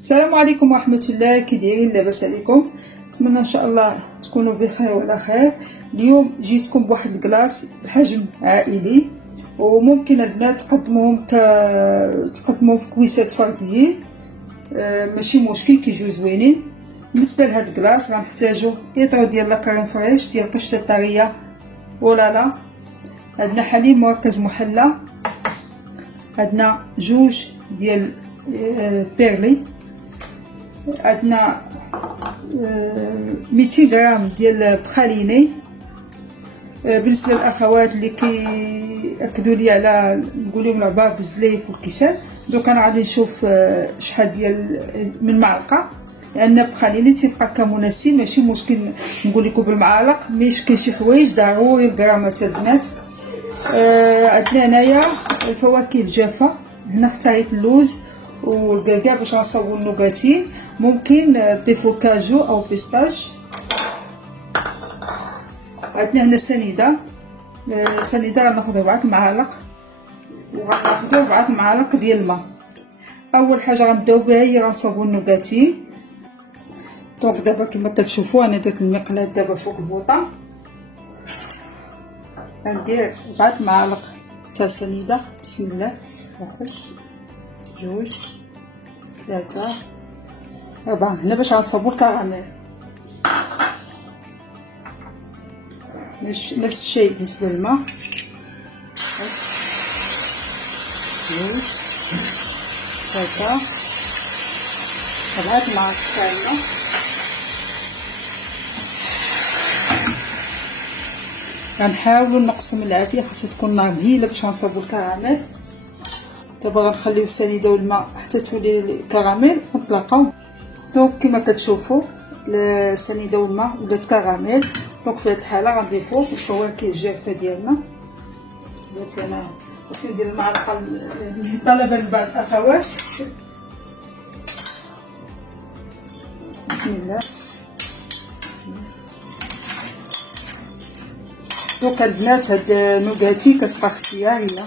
السلام عليكم ورحمه الله. كي دايرين؟ لاباس عليكم؟ نتمنى ان شاء الله تكونوا بخير وعلى خير. اليوم جيتكم بواحد الكلاص بحجم عائلي، وممكن البنات تقدموه في كويسات فرديين، ماشي مشكل، كيجيو زوينين. بالنسبه لهاد الكلاص غنحتاجو اطرو ديال لاكريم فريش ديال قشطه طريه ولالا، عندنا حليب مركز محلى، عندنا جوج ديال بيرلي، عندنا 200 غرام ديال بخاليني. بالنسبه للاخوات اللي كياكدوا لي على نقول لهم العبار بالزليف والكسال، دوك انا غادي نشوف شحال ديال من معلقه، لان بخاليني تيبقى كمناسب، ماشي مشكل نقول لكم بالمعالق، مش كاين شي حوايج ضروري الغرامات البنات. عندنا هنايا الفواكه الجافه، هنا اختاريت اللوز والكاكا باش نصاوبوا النوغاتي، ممكن تضيفوا كاجو او بيستاش. عندنا هنا سنيده غناخذ 4 معالق، وغناخذ 4 معالق ديال الماء. اول حاجه غنبداو بها هي غنصاوبوا النوغاتي. دونك دابا كما كتشوفوا انا درت المقلاة دابا فوق البوطه، غندير 4 معالق تاع سنيده. بسم الله، 1 2 3 4. هنا باش غنصاوبوا الكراميل، نفس الشيء بالنسبه للماء. 2 3 4 معالق تاع الماء. غنحاولوا نقصوا من العافيه، خاصها تكون نار مهيله باش غنصاوبوا الكراميل. دابا غنخليو السنيده والماء حتى تولي الكراميل ونطلقوا. دونك كما كتشوفوا السنيده والماء ولات كراميل. دونك في هذه الحاله غنضيفوا الفواكه الجافه ديالنا. درت انا ندير المعلقه طلبا لبعض الاخوات. بسم الله. دوك البنات هاد نوغاتي كتبقى اختياريه،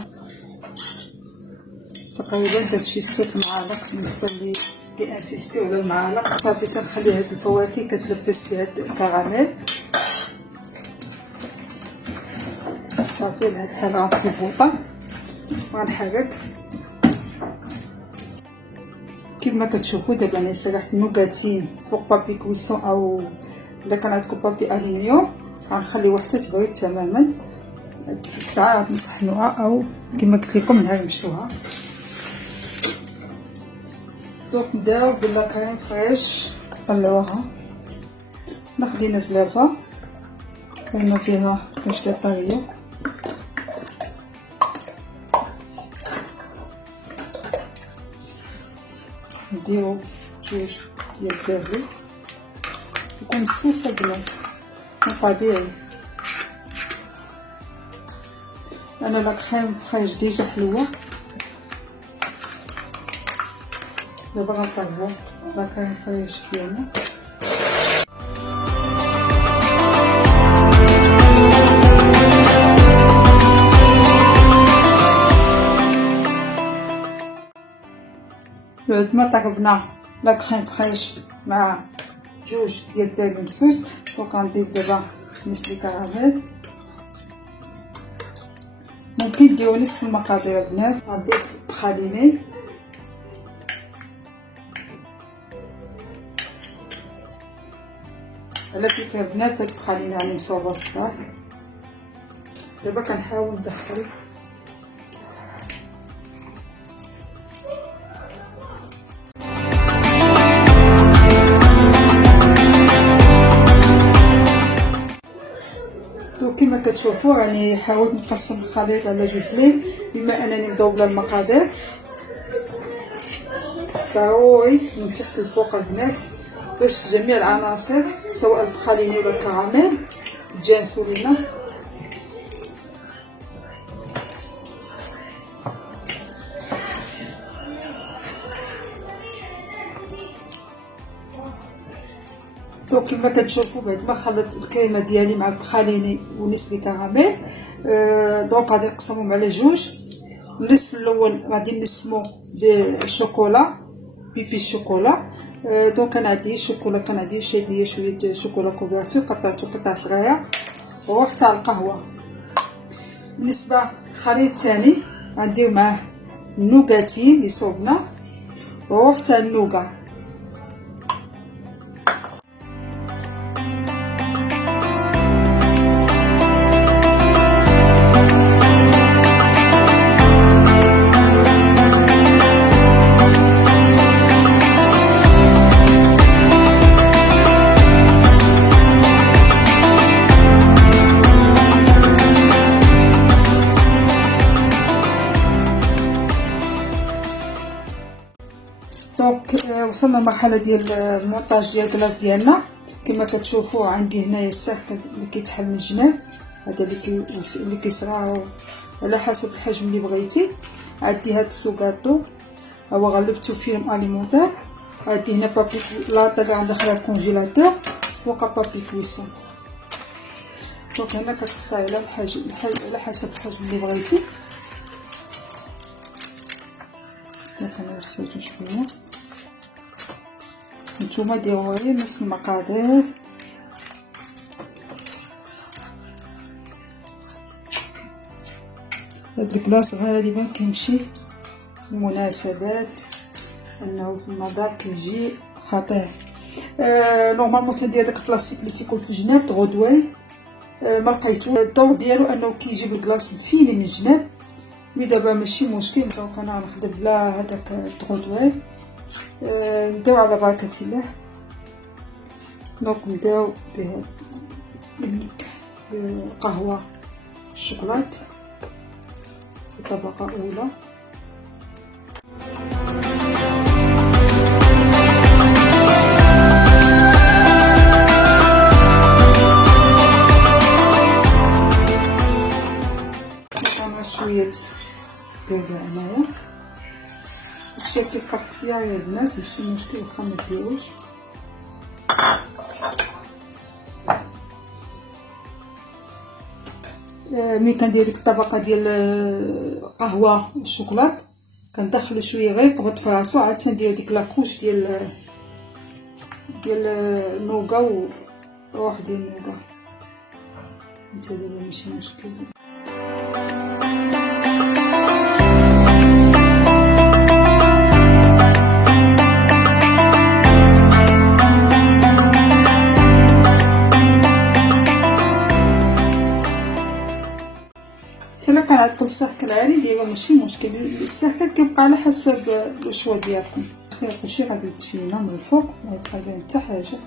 تقريبا درت شي 6 معالق بالنسبه لي كيانسيستيو على المعالق. صافي تنخلي هاد الفواكه كتلبس في هاد الكراميل. صافي لهاد الحاله غنطفي البوطه وغنحرك كما كتشوفوا. دابا انا سرحت النوغاتين فوق بابي كويسون، او الا كان عندكم بابي الومنيوم غنخليوها حتى تبرد تماما. ساعه نطحنوها او كما قلت لكم نهرمشوها. دونك نبداو باللاكريم فريش، نطلعوها ناخدينا زلافه كاينه فيها قشطه طريه، نديرو جوج ديال البيرلي، يكون الصوص البنات طبيعي. انا لاكريم فريش ديجا حلوه. دابا غنطلعو لاكريم فريش ديالنا. بعد ما طربنا لاكريم فريش مع جوج ديال البيرلي مسوس، دونك غنضيف دابا نسلي كراميل. ممكن ديروا نصف المقادير البنات. غنضيف بخاليني، على فكره البنات هاد البخاليني راني مصوبه في الدار. دابا كنحاول ندخل كما كتشوفوا راني حاولت نقسم الخليط على جزئين، بما انني مدوبله المقادير. ضروري من تحت لفوق البنات باش جميع العناصر سواء البخاليني ولا الكراميل تجانسوا لينا. دونك كما كتشوفوا بعد ما خلطت الكريمه ديالي مع البخاليني ونسلي كراميل، دونك غادي نقسمهم على جوج. النصف الاول غادي نسمو بالشوكولا بيبي الشوكولا. دونك كان عندي شوكولا، كان عندي شاد ليا شويه شوكولا كوبرتو، قطعته قطع صغيره، وحتى القهوه. بالنسبه للخليط الثاني غندير معاه النوغاتي اللي صوبنا وحتى النوغا. دونك وصلنا للمرحله ديال المونطاج ديال الكلاص ديالنا. كما كتشوفوا عندي هنايا الساخ اللي كيتحل من الجناب، هذا اللي كيصغى على حسب الحجم اللي بغيتي. عندي هاد السوغاتو هو غلبته فيلم اليمونتير. عندي هنا بابي لاطا اللي غندخلها الكونجيلاتور فوق بابي كويسون. دونك هنا كتختاري على الحجم على حسب الحجم اللي بغيتي. دونك انا وسعته شويه، نتوما ديروا غير نفس المقادير. هاد الكلاص غالبا كيمشي للمناسبات، انه في المدار كيجي خطير. نورمالمون تندير داك البلاستيك اللي تيكون في الجناب غدوي، ما لقيتو الدور ديالو انه كيجيب الكلاص فيني من الجناب. مي دابا ماشي مشكل، دونك انا غنخدم بلا هداك الغدوي. نبداو على بركة الله. دونك نبداو بالقهوه الشوكولات طبقه اولى. شويه دابا انايا الشكل اختياري يا بنات، ماشي مشكل واخا ما ديروش. ملي كندير ديك الطبقه ديال القهوه والشوكولات كندخلو شويه غير قبط في راسو، عاد تندير ديك لاكوش ديال النوغا وروح ديال النوغا. انت دابا ماشي مشكل. الا كان عندكم الساكل عالي ديروا ماشي مشكل، الساكل كيبقى على حسب الشوا ديالكم. خير كلشي غادي تفينا من الفوق، ما يبقى حتى حاجه.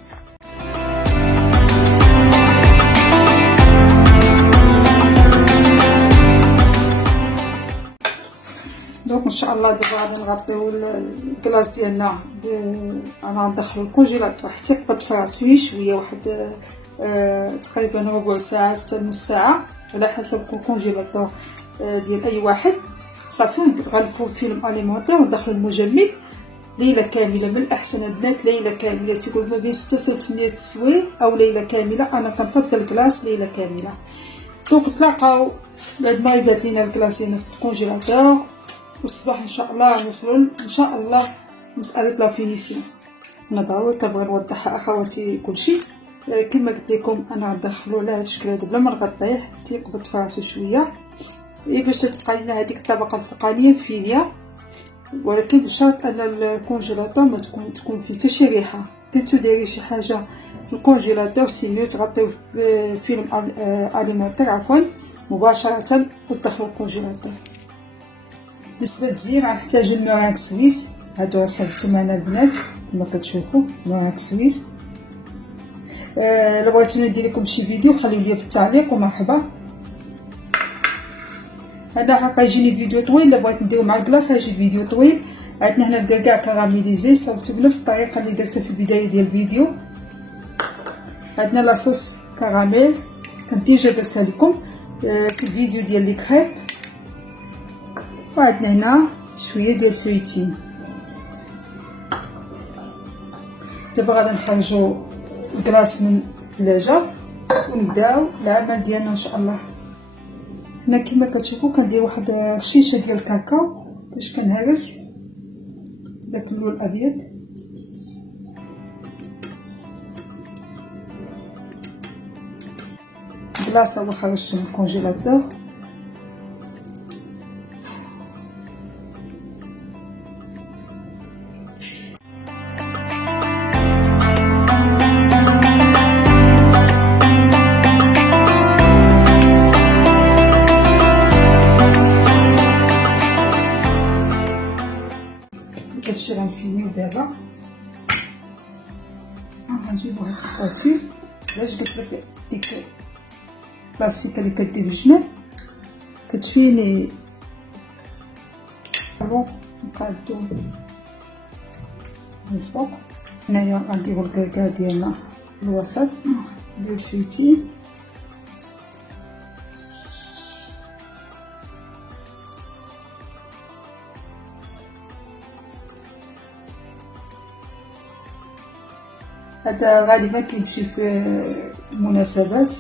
دونك ان شاء الله دابا غادي نغطيو الكلاص ديالنا انا غندخلو الكونجيلاتور حتى يقبض في راسو شويه، واحد تقريبا ربع ساعه حتى نص ساعه على حسب الكونجيلاتور ديال اي واحد. صافي نغلفو فيلم اليمونتير وندخلو المجمد ليله كامله. من الاحسن البنات ليله كامله، تيقول ما بين 6 حتى 8 سوايع او ليله كامله. انا كنفضل الكلاص ليله كامله. دونك تلاقاو بعد ما يبات لينا الكلاص هنا في الكونجيلاتور، والصباح ان شاء الله نوصلوا ان شاء الله مساله لا فينيسيون. انا ضروري كنبغي نوضح اخواتي كلشي. كما قلت لكم انا غندخلو على هذا الشكل هذا بلا ما نغطيه حتى يقبض في راسو شويه، باش تبقى لنا هذيك الطبقه الفوقانيه فينيه. ولكن بشرط ان الكونجيلاتور ما تكون فيه حتى شي ريحه. كنتو دايرين شي حاجه في الكونجيلاتور سي ميو تغطيو بفيلم اليمونتير عفوا مباشره وتدخلوا الكونجيلاتور. بالنسبه للتزيين غنحتاج الماء سويس، هادو صايبتو معنا البنات كما كتشوفوا ماء سويس. الا بغيتوني ندير لكم شي فيديو خليو لي في التعليق ومرحبا. هذا حقا يجيني فيديو طويل، الا بغيت نديرو مع الكلاص هاجي فيديو طويل. عندنا هنا الكاكاع كراميليزي صوبتو بنفس الطريقه اللي درتها في البدايه ديال الفيديو. عندنا لاصوص كراميل كنت ديجا درتها لكم في الفيديو ديال لي كريب. وعندنا هنا شويه ديال الفويتين. دابا غادي نخرجوا الكلاص من الثلاجه ونبداو العمل ديالنا ان شاء الله. هنا كما كتشوفوا كندير واحد رشيشه ديال الكاكاو باش كنهرس داك اللون الابيض. بلاصه ما خرجتش من الكونجيلاتور. كنمشي غنفينيو دابا. غنجيبو هاد السباتيل علاش قلت لك ديك البلاستيكه اللي كدير الجناب كتفيني. بون نقادو من الفوق. هنايا غنديرو الكركاع ديالنا الوسط، نديرو الفيتين هذا غالبا كيمشي في المناسبات.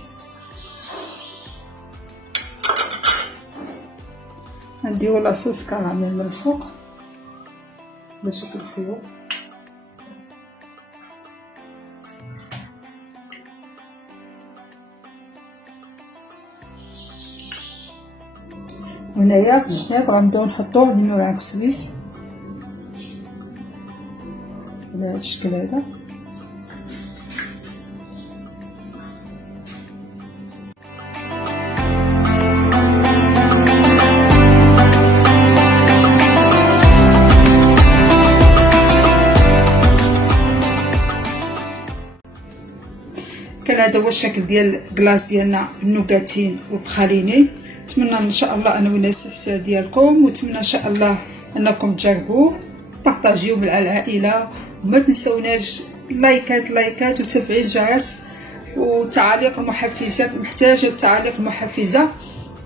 نديرو لاصوص كراميل من الفوق باش كيحيو. وهنايا في الجناب غنبداو نحطو الموراك سويس على هاد الشكل هذا. كان هذا هو الشكل ديال كلاص ديالنا بالنوكاتين والبخاليني. نتمنى ان شاء الله انا وناس الاحساس ديالكم، ونتمنى ان شاء الله انكم تجربوه، بارطاجيوه مع العائله، وما تنساوناش لايكات وتفعيل الجرس وتعاليق محفزه. محتاجه التعاليق المحفزه.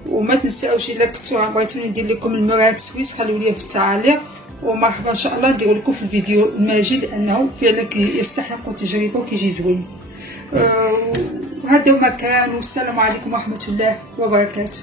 وما تنساوش الا كنتو بغيتوني ندير لكم الموراك سويس خليو لي في التعاليق، ومرحبا ان شاء الله ندير لكم في الفيديو الماجي لانه فعلا يستحق التجربه وكيجي زوين. وهذا ما كان، والسلام عليكم ورحمه الله وبركاته.